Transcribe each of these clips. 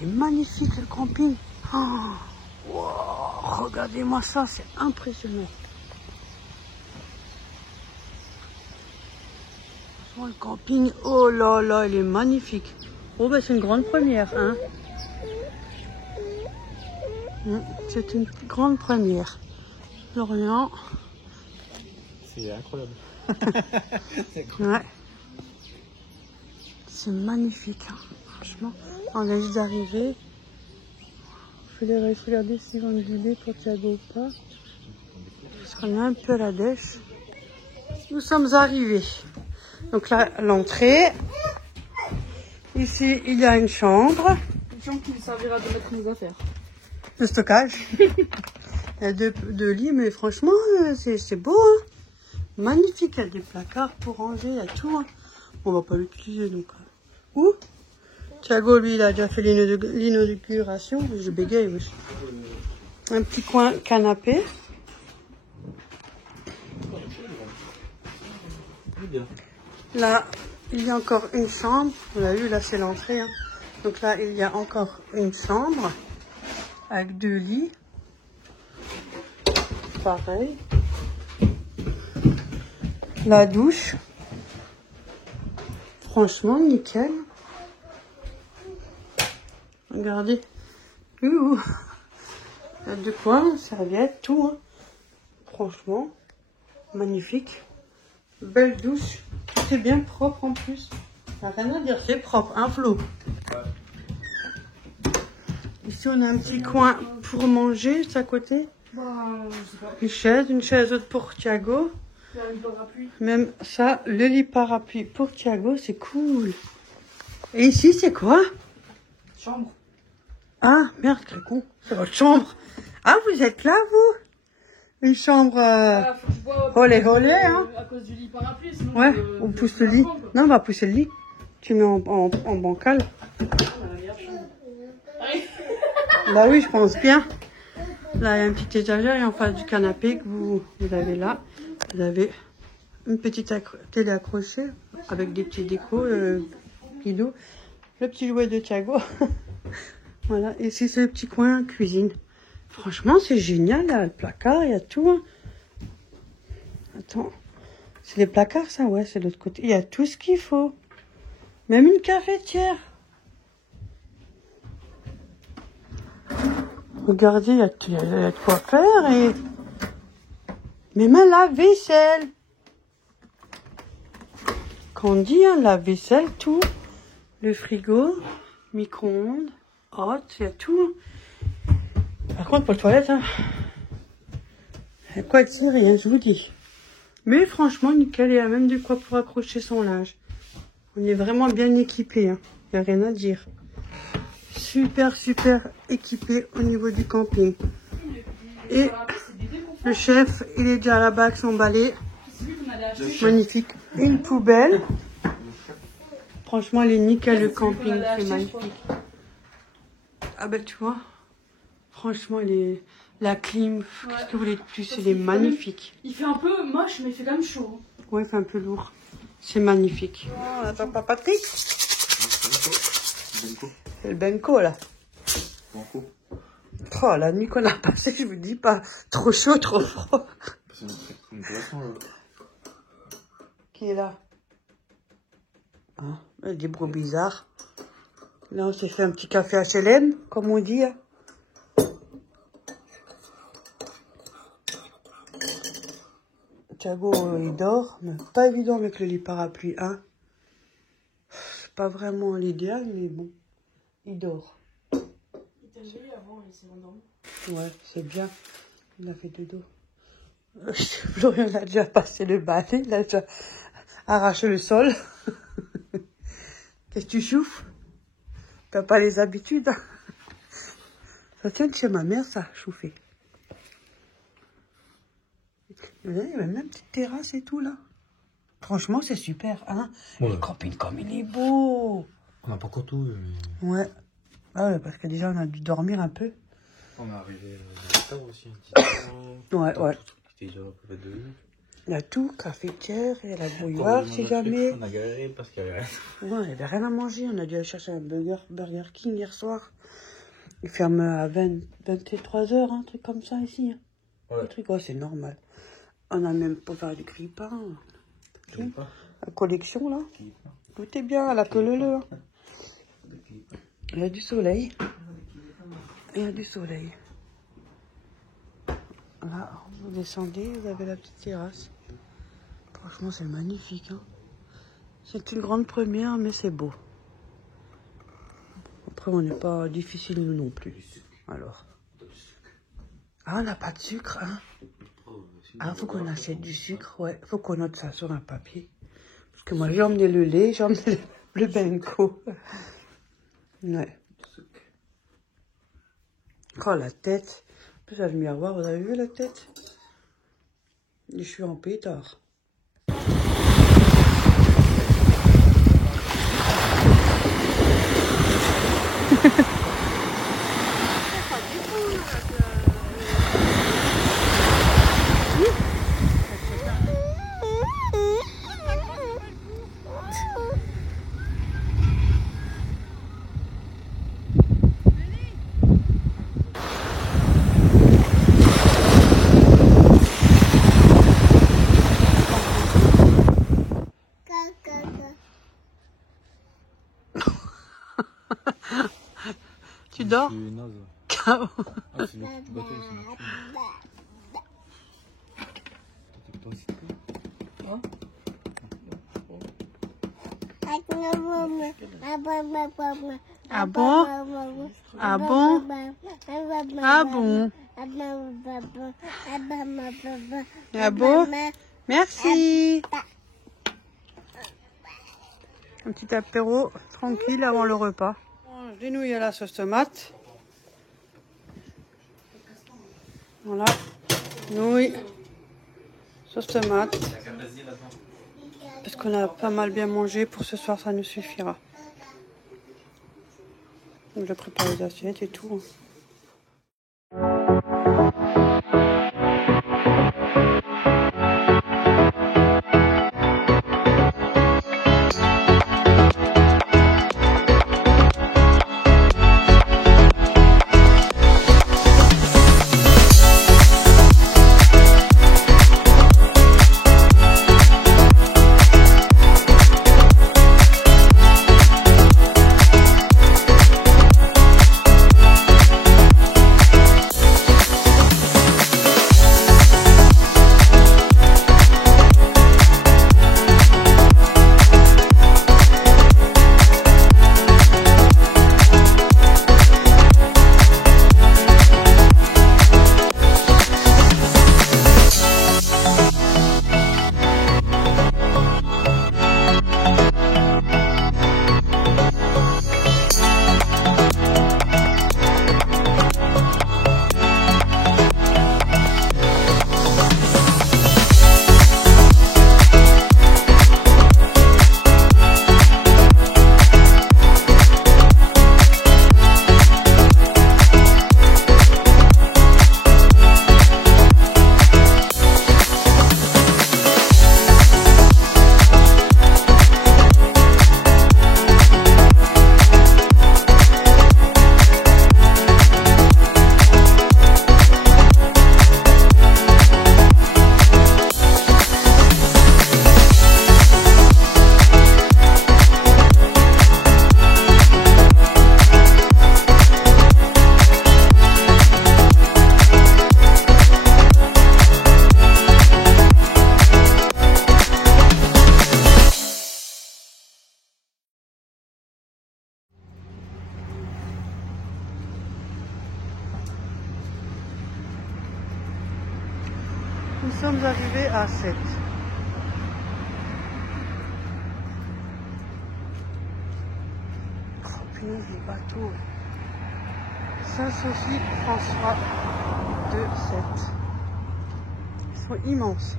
Il est magnifique le camping. Oh, wow, regardez-moi ça, c'est impressionnant. Le camping, oh là là, il est magnifique. Oh ben c'est une grande première, hein. C'est une grande première. Lorient. C'est incroyable. Ouais. C'est magnifique, hein. Franchement. On vient juste d'arriver. Il faut regarder s'ils vont onduler pour Thiago ou pas. Parce qu'on est un peu à la dèche. Nous sommes arrivés. Donc là, l'entrée. Ici, il y a une chambre. Une chambre qui nous servira de mettre nos affaires. De stockage. Il y a deux lits, mais franchement, c'est beau. Hein. Magnifique. Il y a des placards pour ranger, il y a tout. Hein. On va pas l'utiliser donc. Où Thiago, lui, il a déjà fait l'inauguration. Je bégaye, oui. Un petit coin canapé. Là, il y a encore une chambre. Vous l'avez vu, là, c'est l'entrée. Hein. Donc là, il y a encore une chambre avec 2 lits. Pareil. La douche. Franchement, nickel. Regardez. Ouh. Il y a de quoi, serviette, tout. Hein. Franchement, magnifique. Belle douche. C'est bien propre en plus. Ça n'a rien à dire, c'est propre, hein Flo? Ici, on a un petit coin pour manger, juste à côté. Bah, je sais pas. Une chaise autre pour Thiago. Il y a une parapluie. Même ça, le lit parapluie pour Thiago, c'est cool. Et ici, c'est quoi? Chambre. Ah, merde, quel con. C'est votre chambre. Ah, vous êtes là, vous? Une chambre... Faut que je bois Olé, olé, hein. à cause du lit parapluie, sinon... Ouais, on pousse le lit. Non, on va pousser le lit. Tu mets en bancal. Bah oui, je pense bien. Là, il y a un petit étagère et en face du canapé que vous avez là, vous avez une petite télé accrochée avec des petits décos, rideaux, le petit jouet de Thiago. Voilà, et ici c'est le petit coin cuisine. Franchement, c'est génial, il y a le placard, il y a tout. Hein. Attends, c'est les placards ça? Ouais, c'est de l'autre côté. Il y a tout ce qu'il faut. Même une cafetière. Regardez, il y a de quoi faire et... Même un lave-vaisselle. Quand on dit un lave-vaisselle, tout. Le frigo, micro-ondes, hot, il y a tout. Par contre, pour les toilettes, hein, il y a quoi de serré, rien, je vous dis. Mais franchement, nickel, il y a même de quoi pour accrocher son linge. On est vraiment bien équipé, hein. Il n'y a rien à dire. Super équipé au niveau du camping. Et le chef, il est déjà là-bas avec son balai. Magnifique. Une poubelle. Franchement, il est nickel le camping, c'est magnifique. Ah ben tu vois, franchement, la clim, qu'est-ce que vous voulez de plus, il est magnifique. Il fait un peu moche, mais il fait quand même chaud. Ouais, il fait un peu lourd. C'est magnifique. Oh, on attend pas Patrick. C'est le Benko là. Oh, la nuit qu'on a passée, je vous dis pas. Trop chaud, trop froid. Qui est là? Hein, des bruits bizarres. Là, on s'est fait un petit café HLM, comme on dit. Hein. Thiago, il dort, mais pas évident avec le lit parapluie, hein. C'est pas vraiment l'idéal, mais bon, il dort. Il t'a levé avant, il s'est endormi. Ouais, c'est bien. Il a fait dodo. Florian a déjà passé le balai, il a déjà arraché le sol. Qu'est-ce que tu chauffes? T'as pas les habitudes. Hein. Ça tient de chez ma mère, ça, chauffer. Il y a même une petite terrasse et tout, là. Franchement, c'est super, hein. Ouais. Le camping, comme il est beau. On n'a pas encore tout, mais... Ouais. Ah ouais, parce que déjà, on a dû dormir un peu. On est arrivé tard aussi. Ouais. C'était déjà à peu près 2 minutes. Il y a tout, cafetière, et la bouilloire si jamais. On a galéré parce qu'il y avait rien. Ouais, il n'y avait rien à manger. On a dû aller chercher un Burger King hier soir. Il ferme à 23 h, un truc comme ça ici. Ouais. Un truc, ouais, c'est normal. On a même pour faire du grille-pain. Tout. La collection là. Tout est bien, la queue leu. Hein. Il y a du soleil. Il y a du soleil. Là, vous descendez, vous avez la petite terrasse. Franchement, c'est magnifique. Hein. C'est une grande première, mais c'est beau. Après, on n'est pas difficile, nous non plus. Alors. Ah, on n'a pas de sucre, hein. Ah, faut qu'on achète du sucre, ouais. Faut qu'on note ça sur un papier. Parce que moi, j'ai emmené le lait, j'ai emmené le benko. Ouais. Oh, la tête. En plus, j'avais mis à voir, vous avez vu la tête? Je suis en pétard. Tu dors? Je suis naze. KO. Ah, c'est le petit bateau, c'est notre Ah bon? Ah bon? Ah bon? Ah bon? Merci. Un petit apéro tranquille avant le repas. Des nouilles à la sauce tomate. Voilà. Nouilles. Sauce tomate. Parce qu'on a pas mal bien mangé. Pour ce soir, ça nous suffira. Donc, je prépare les assiettes et tout. Nous sommes arrivés à 7. Oh punaise, les bateaux. Saint-Sophie, François de 7. Ils sont immenses.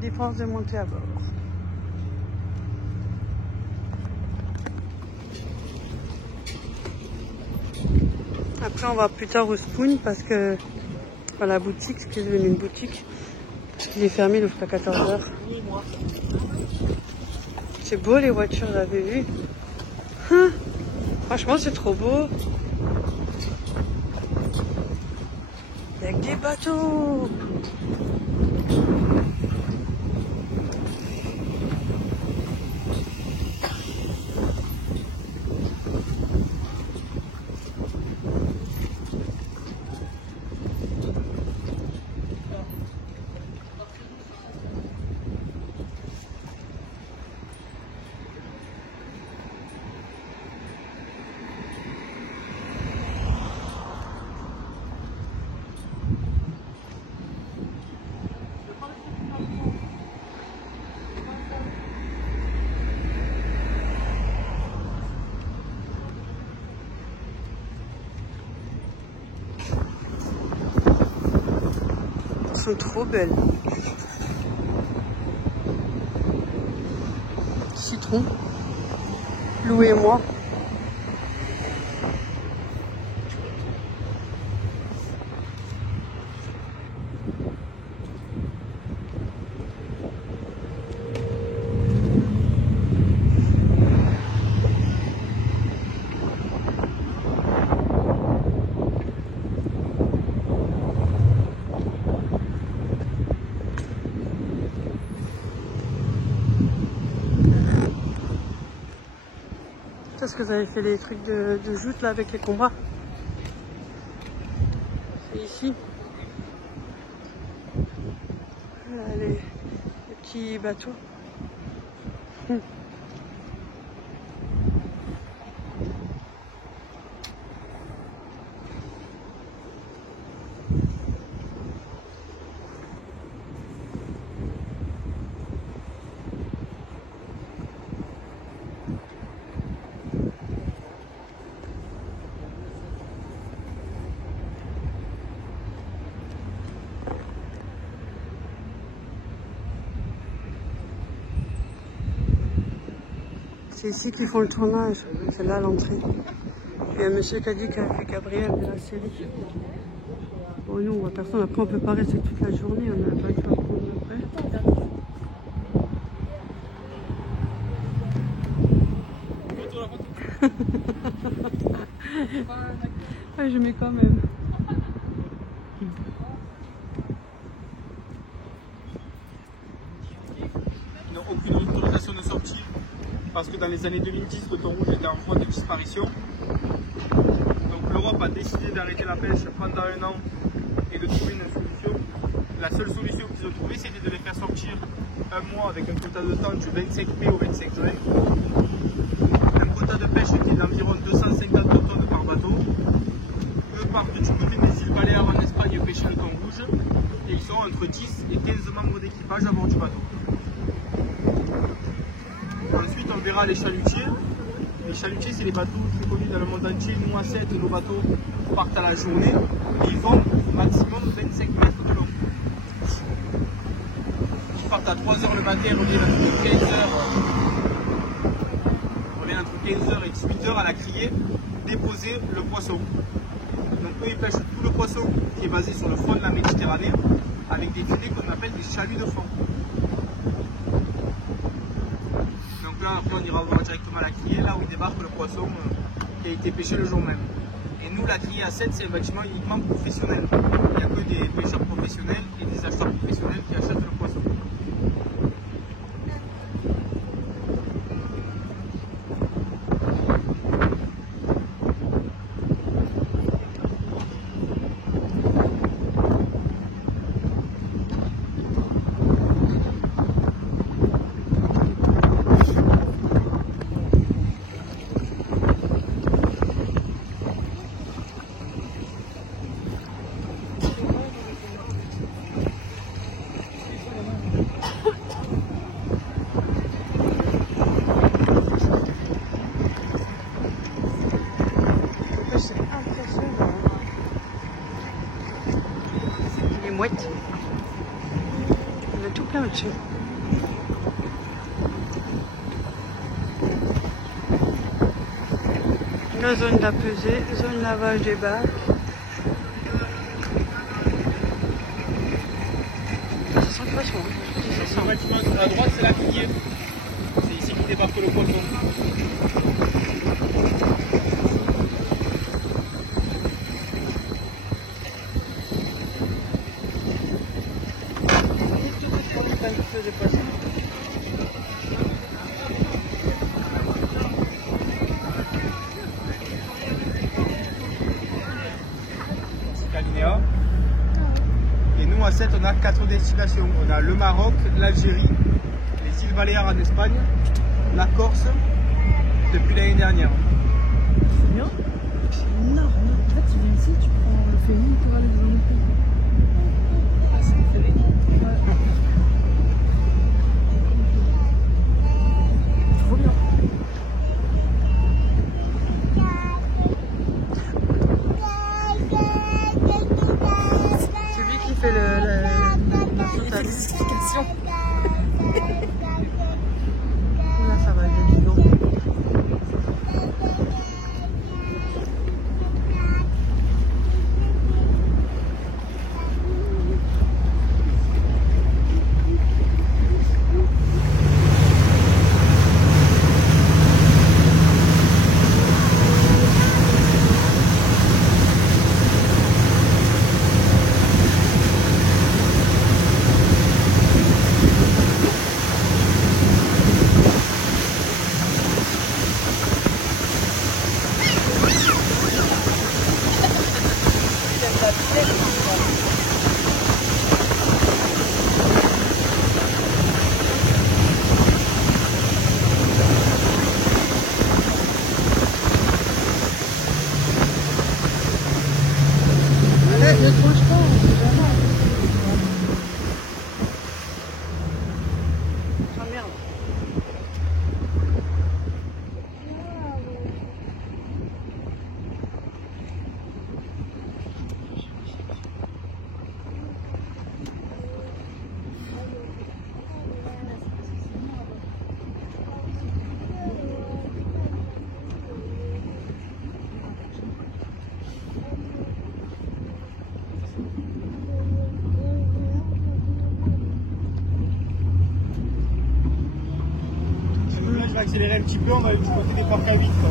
Dépense de monter à bord. Après on va plus tard au Spoon parce que Enfin, la boutique, ce qui est devenu une boutique. Parce qu'il est fermé, il ouvre à 14h. C'est beau les voitures, vous avez vu? Hein? Franchement, c'est trop beau. Avec des bateaux. Elles sont trop belles. Citron. Lou et moi. Est-ce que vous avez fait les trucs de joute là avec les combats? C'est ici. Là, les petits bateaux. C'est ici qu'ils font le tournage, c'est là l'entrée. Il y a un monsieur qui a dit qu'il a fait Gabriel de la série. Bon, nous on voit personne, après on peut pas rester toute la journée, on n'a pas eu le temps de prendre après. Ah, je mets quand même. Ils n'ont aucune autorisation de sortie parce que dans les années 2010, le thon rouge était en voie de disparition. Donc l'Europe a décidé d'arrêter la pêche pendant un an et de trouver une solution. La seule solution qu'ils ont trouvée, c'était de les faire sortir un mois avec un quota de temps du 25 mai au 25 juin. Un quota de pêche qui est d'environ 250 tonnes par bateau. Eux partent du côté des îles Baléares en Espagne pêcher le thon rouge et ils sont entre 10 et 15 membres d'équipage à bord du bateau. Ensuite, on verra les chalutiers. Les chalutiers, c'est les bateaux très connus dans le monde entier. Nous, à 7, nos bateaux partent à la journée et ils font au maximum 25 mètres de long. Ils partent à 3h le matin, reviennent entre 15h et 18h à la criée, déposer le poisson. Donc eux, ils pêchent tout le poisson qui est basé sur le fond de la Méditerranée avec des filets qu'on appelle des chaluts de fond. Donc là, après, on ira voir directement à la criée, là où il débarque le poisson qui a été pêché le jour même. Et nous, la criée à 7, c'est un bâtiment uniquement professionnel. Il n'y a que des pêcheurs professionnels et des acheteurs professionnels qui achètent le poisson. Mouette. On a tout plein au-dessus. La zone de la pesée, zone lavage des bacs. ça sent le poisson. Ça sent. Le bâtiment sur la droite, c'est la criée. C'est ici qu'il débarque le poisson. C'est Calinéa. Et nous à 7 on a 4 destinations. On a le Maroc, l'Algérie, les îles Baléares en Espagne, la Corse depuis l'année dernière. C'est bien. C'est énorme. En fait, tu viens ici, tu prends le ferry pour aller dans le pays. Ah, c'est le ferry. Ouais. Trop bien. C'est lui qui fait la totale. Explication. Là, ça va être évident. Ne tranche pas, on sait jamais. Ah merde. Là je vais accélérer un petit peu, on va aller du côté des parcs à 8 quoi.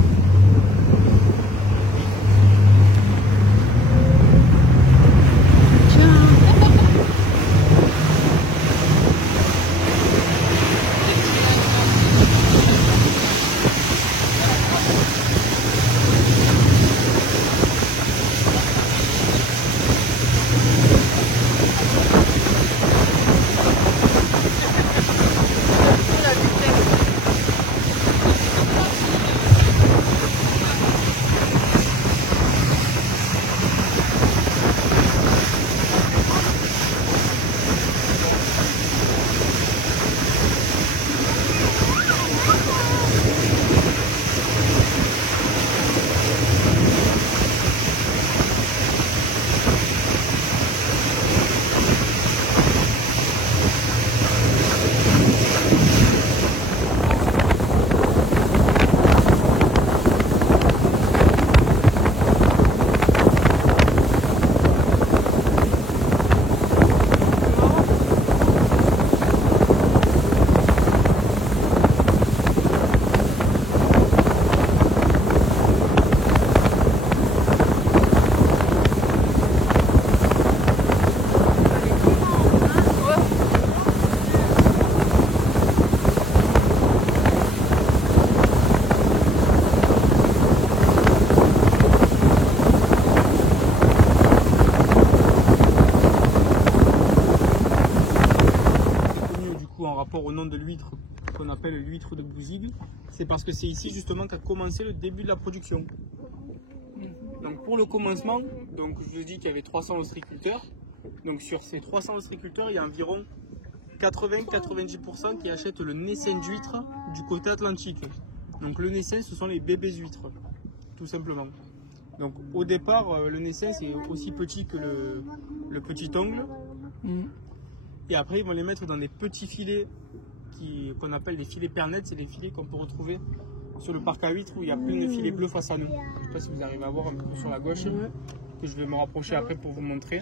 Au nom de l'huître qu'on appelle l'huître de Bouzigues, c'est parce que c'est ici justement qu'a commencé le début de la production. Donc pour le commencement, donc je vous dis qu'il y avait 300 ostréiculteurs. Donc sur ces 300 ostréiculteurs, il y a environ 80-90% qui achètent le naissin d'huître du côté atlantique. Donc le naissin, ce sont les bébés huîtres, tout simplement. Donc au départ, le naissin c'est aussi petit que le petit ongle. Et après, ils vont les mettre dans des petits filets qu'on appelle des filets pernettes. C'est des filets qu'on peut retrouver sur le parc à huîtres où il y a plein de filets bleus face à nous. Je ne sais pas si vous arrivez à voir un peu sur la gauche, que je vais me rapprocher après pour vous montrer.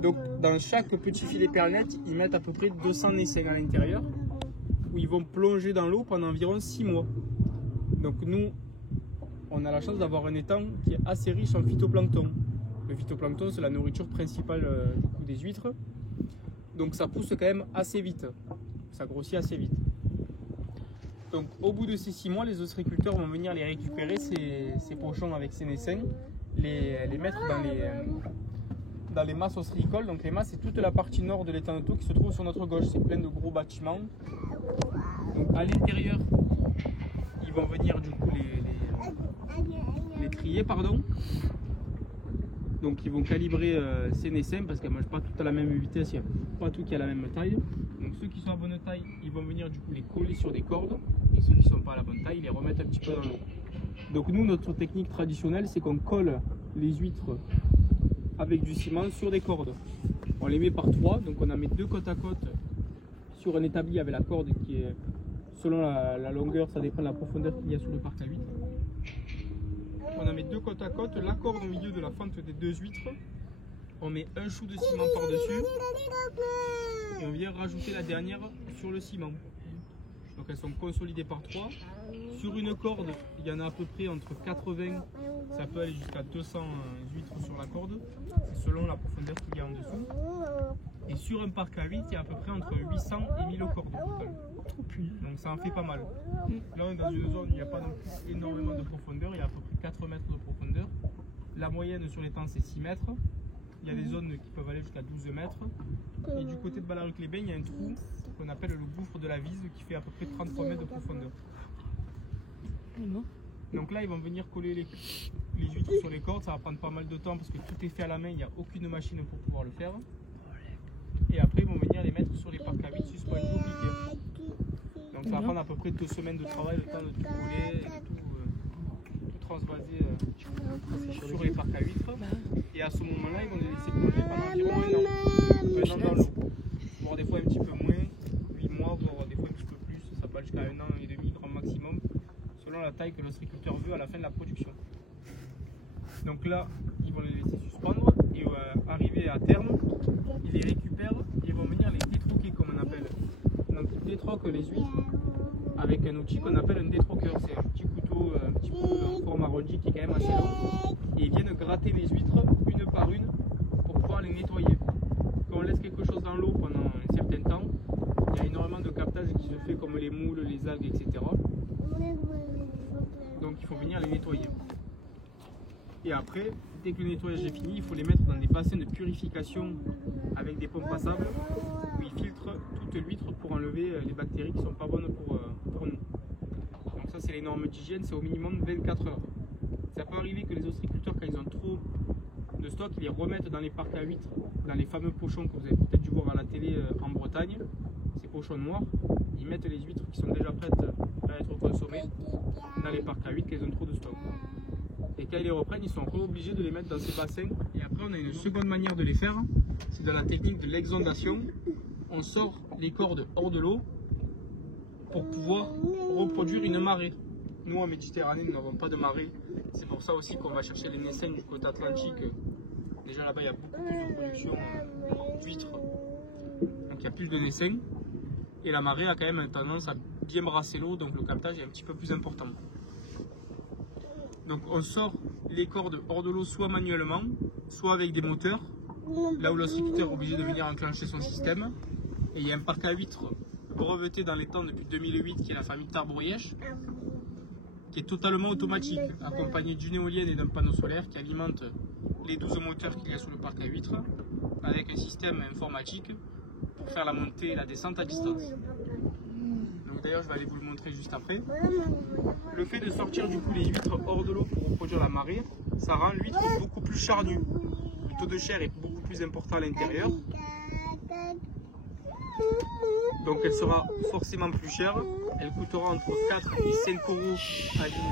Donc dans chaque petit filet perlette, ils mettent à peu près 200 naissains à l'intérieur, où ils vont plonger dans l'eau pendant environ 6 mois. Donc nous, on a la chance d'avoir un étang qui est assez riche en phytoplancton. Le phytoplancton, c'est la nourriture principale du coup, des huîtres. Donc ça pousse quand même assez vite, ça grossit assez vite. Donc au bout de ces 6 mois, les ostréiculteurs vont venir les récupérer, ces pochons avec ces naissains, les mettre dans les masses ostréicoles. Donc les masses, c'est toute la partie nord de l'étang de Thau qui se trouve sur notre gauche. C'est plein de gros bâtiments. Donc à l'intérieur, ils vont venir du coup les trier, pardon. Donc ils vont calibrer ces naissains parce qu'elles ne mangent pas toutes à la même vitesse, il n'y a pas tout qui a la même taille. Donc ceux qui sont à bonne taille, ils vont venir du coup les coller sur des cordes, et ceux qui ne sont pas à la bonne taille, ils les remettent un petit peu dans l'eau. Donc nous, notre technique traditionnelle, c'est qu'on colle les huîtres avec du ciment sur des cordes. On les met par 3, donc on en met 2 côte à côte sur un établi avec la corde qui est, selon la longueur, ça dépend de la profondeur qu'il y a sur le parc à huîtres. On en met 2 côte à côte, la corde au milieu de la fente des 2 huîtres. On met un chou de ciment par-dessus et on vient rajouter la dernière sur le ciment. Donc elles sont consolidées par 3. Sur une corde, il y en a à peu près entre 80, ça peut aller jusqu'à 200 huîtres sur la corde, selon la profondeur qu'il y a en dessous. Et sur un parc à 8, il y a à peu près entre 800 et 1000 cordes au total. Donc ça en fait pas mal. Là on est dans une zone où il n'y a pas non plus énormément de profondeur, il y a à peu près 4 mètres de profondeur. La moyenne sur l'étang c'est 6 mètres. Il y a des zones qui peuvent aller jusqu'à 12 mètres. Et du côté de Ballaruc-les-Bains, il y a un trou qu'on appelle le gouffre de la Vise qui fait à peu près 33 mètres de profondeur. Donc là ils vont venir coller les huîtres sur les cordes, ça va prendre pas mal de temps parce que tout est fait à la main, il n'y a aucune machine pour pouvoir le faire. Et après ils vont venir les mettre sur les parcs à huîtres suspendus au piquet. Donc ça va prendre à peu près 2 semaines de travail, le temps de tout coller, de tout transvaser sur les parcs à huîtres. Et à ce moment-là ils vont les laisser plonger pendant environ un an dans l'eau. Voire des fois un petit peu moins, 8 mois, voire des fois un petit peu plus, ça peut aller jusqu'à 1 an et demi grand maximum, selon la taille que l'ostréiculteur veut à la fin de la production. Donc là, ils vont les laisser suspendre et arriver à terme, ils les récupèrent et ils vont venir les détroquer comme on appelle. Donc ils détroquent les huîtres avec un outil qu'on appelle un détroqueur. C'est un petit couteau un petit peu en forme arrondie qui est quand même assez long. Et ils viennent gratter les huîtres une par une pour pouvoir les nettoyer. Quand on laisse quelque chose dans l'eau pendant un certain temps, il y a énormément de captage qui se fait comme les moules, les algues, etc. Donc il faut venir les nettoyer. Et après, dès que le nettoyage est fini, il faut les mettre dans des bassins de purification avec des pompes à sable où ils filtrent toute l'huître pour enlever les bactéries qui ne sont pas bonnes pour nous. Donc ça c'est les normes d'hygiène, c'est au minimum 24 heures. Ça peut arriver que les ostréiculteurs, quand ils ont trop de stock, ils les remettent dans les parcs à huîtres, dans les fameux pochons que vous avez peut-être dû voir à la télé en Bretagne, ces pochons noirs. Ils mettent les huîtres qui sont déjà prêtes à être consommées dans les parcs à huîtres quand ils ont trop de stock. Et quand ils les reprennent, ils sont obligés de les mettre dans ces bassins. Et après, on a une seconde manière de les faire, c'est dans la technique de l'exondation. On sort les cordes hors de l'eau pour pouvoir reproduire une marée. Nous, en Méditerranée, nous n'avons pas de marée. C'est pour ça aussi qu'on va chercher les naissains du côté atlantique. Déjà là-bas, il y a beaucoup plus de production d'huîtres. Donc il y a plus de naissains. Et la marée a quand même tendance à bien brasser l'eau, donc le captage est un petit peu plus important. Donc on sort les cordes hors de l'eau soit manuellement, soit avec des moteurs, là où l'ostréiculteur est obligé de venir enclencher son système. Et il y a un parc à huîtres breveté dans les temps depuis 2008 qui est la famille Tarbes-Royèche, qui est totalement automatique, accompagné d'une éolienne et d'un panneau solaire qui alimente les 12 moteurs qu'il y a sur le parc à huîtres, avec un système informatique pour faire la montée et la descente à distance. Donc d'ailleurs je vais aller vous le montrer juste après. Le fait de sortir du coup les huîtres hors de l'eau pour reproduire la marée, ça rend l'huître beaucoup plus charnue. Le taux de chair est beaucoup plus important à l'intérieur. Donc elle sera forcément plus chère. Elle coûtera entre 4 et 5 euros à l'unité.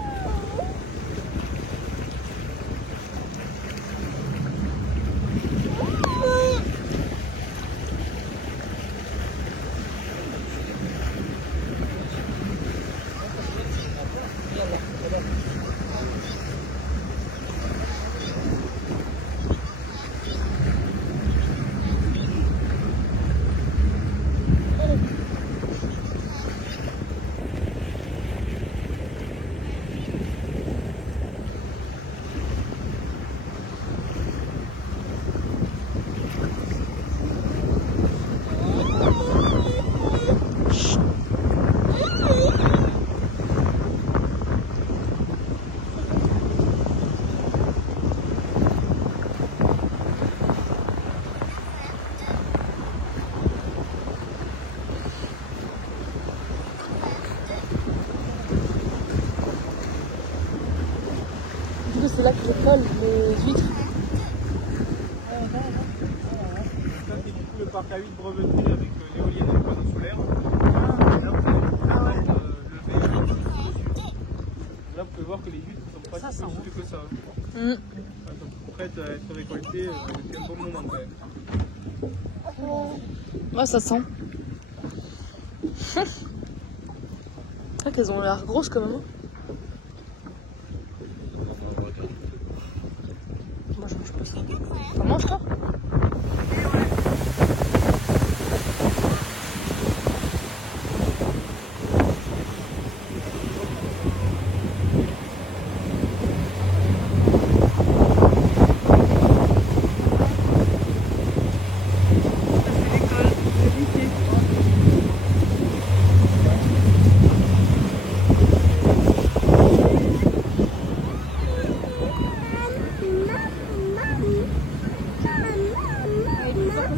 c'est là que je colle les huîtres. Ça, c'est du coup le parc à huîtres breveté avec l'éolienne et le panneau solaire. Là, vous pouvez voir que les huîtres ne sont pas si petites que ça. Elles sont prêtes à être récoltées depuis un bon moment quand même. Ouais, ça sent. C'est vrai qu'elles ont l'air grosses quand même. Moi je mange pas ça. T'en manges toi?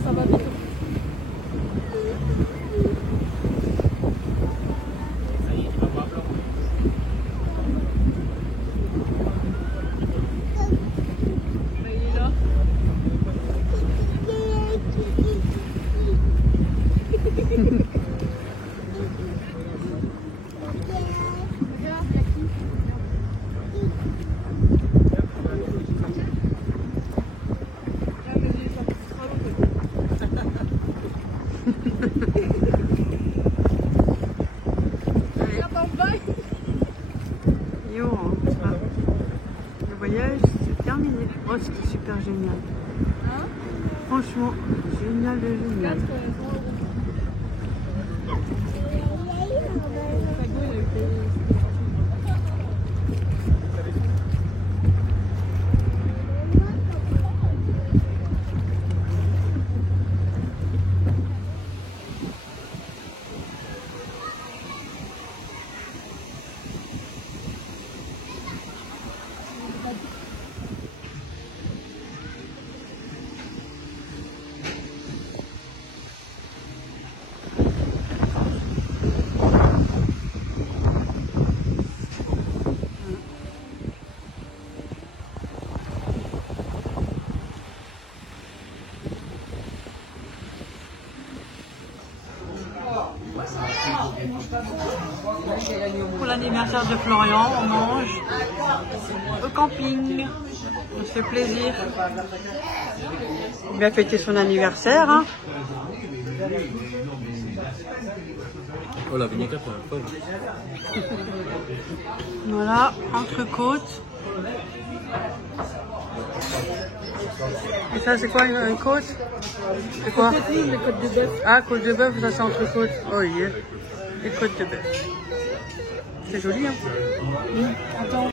Ça va vite. Yo, le voyage c'est terminé. Oh, c'était super génial. Franchement, génial de génial. Pour l'anniversaire de Florian, on mange au camping. On se fait plaisir. On va fêter son anniversaire. Hein. Oh la vinaigrette, folle. Voilà, entrecôte. Et ça, c'est quoi une côte? C'est quoi? Les côtes de bœuf. Ah, côte de bœuf, ça c'est entrecôte. Oh yeah. Et côte de bœuf. C'est joli, hein? Attends.